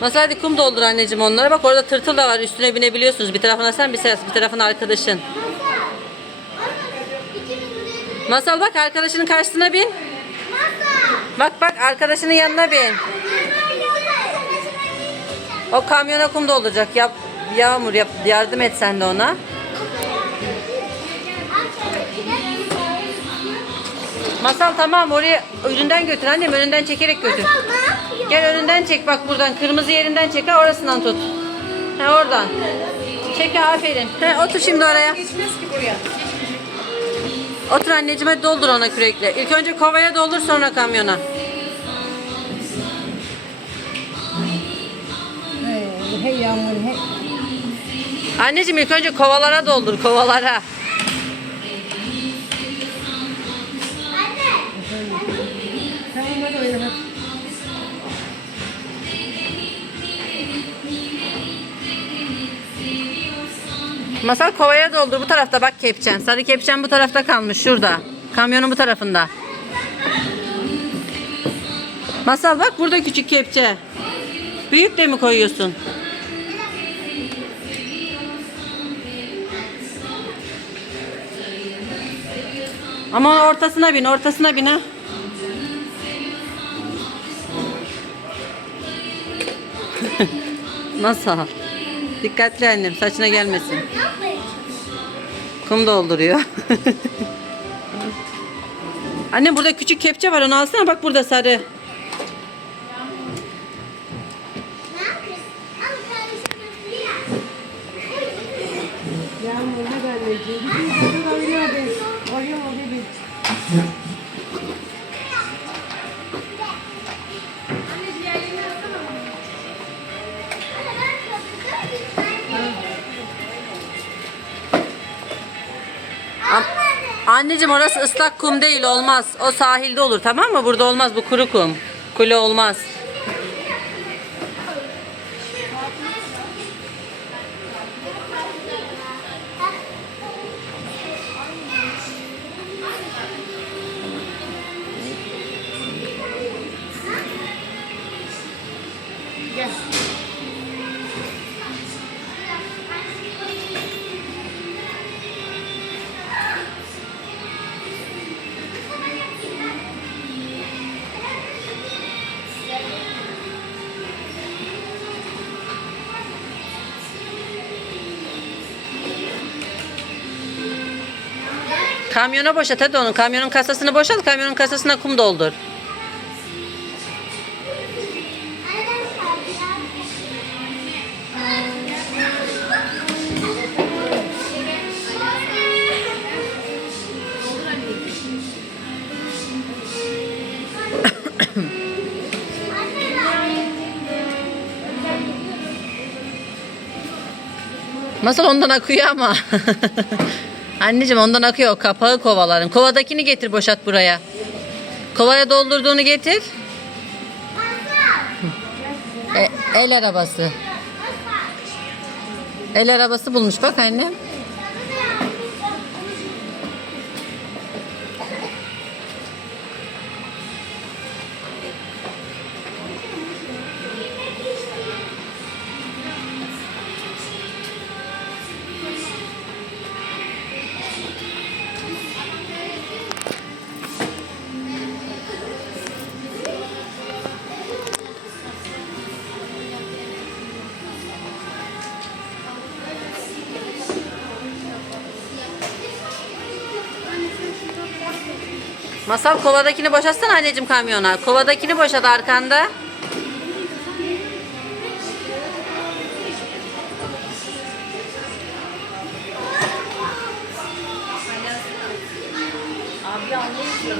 Masal hadi kum doldur anneciğim onlara. Bak orada tırtıl da var. Üstüne binebiliyorsunuz. Bir tarafına sen bir, ses, bir tarafına arkadaşın. Masal bak arkadaşının karşısına bin. Bak bak arkadaşının yanına bin. O kamyona kum dolduracak. Yap, Yağmur yap, yardım et sen de ona. Masal tamam oraya önünden götür annem önünden çekerek götür. Gel önünden çek bak buradan kırmızı yerinden çek ha orasından tut. Ha oradan. Çek ha, aferin. Ha, otur şimdi oraya. Geçmez ki buraya. Otur anneciğim hadi doldur ona kürekle. İlk önce kovaya doldur sonra kamyona. Hey, hey yağmur hey. Anneciğim ilk önce kovalara doldur kovalara. Masal kovaya doldur bu tarafta bak kepçen. Sarı kepçen bu tarafta kalmış şurada. Kamyonun bu tarafında. Masal bak burada küçük kepçe. Büyük de mi koyuyorsun? Ama ortasına bin, ortasına bin ha. Nasıl? Dikkatli annem, saçına gelmesin. Kum dolduruyor. Annem burada küçük kepçe var onu alsana bak burada sarı. Yağmur bir. Anneciğim orası ıslak kum değil olmaz. O sahilde olur tamam mı? Burada olmaz bu kuru kum. Kule olmaz. Kamyona boşalt hadi onu. Kamyonun kasasını boşalt. Kamyonun kasasına kum doldur. Masal ondan akıyor ama. Anneciğim ondan akıyor kapağı kovaların. Kovadakini getir boşalt buraya. Kovaya doldurduğunu getir. E, el arabası. El arabası bulmuş bak annem. Masal kovadakini boşaltsana anneciğim kamyona. Kovadakini boşalt arkanda. Abi anlayışıyor.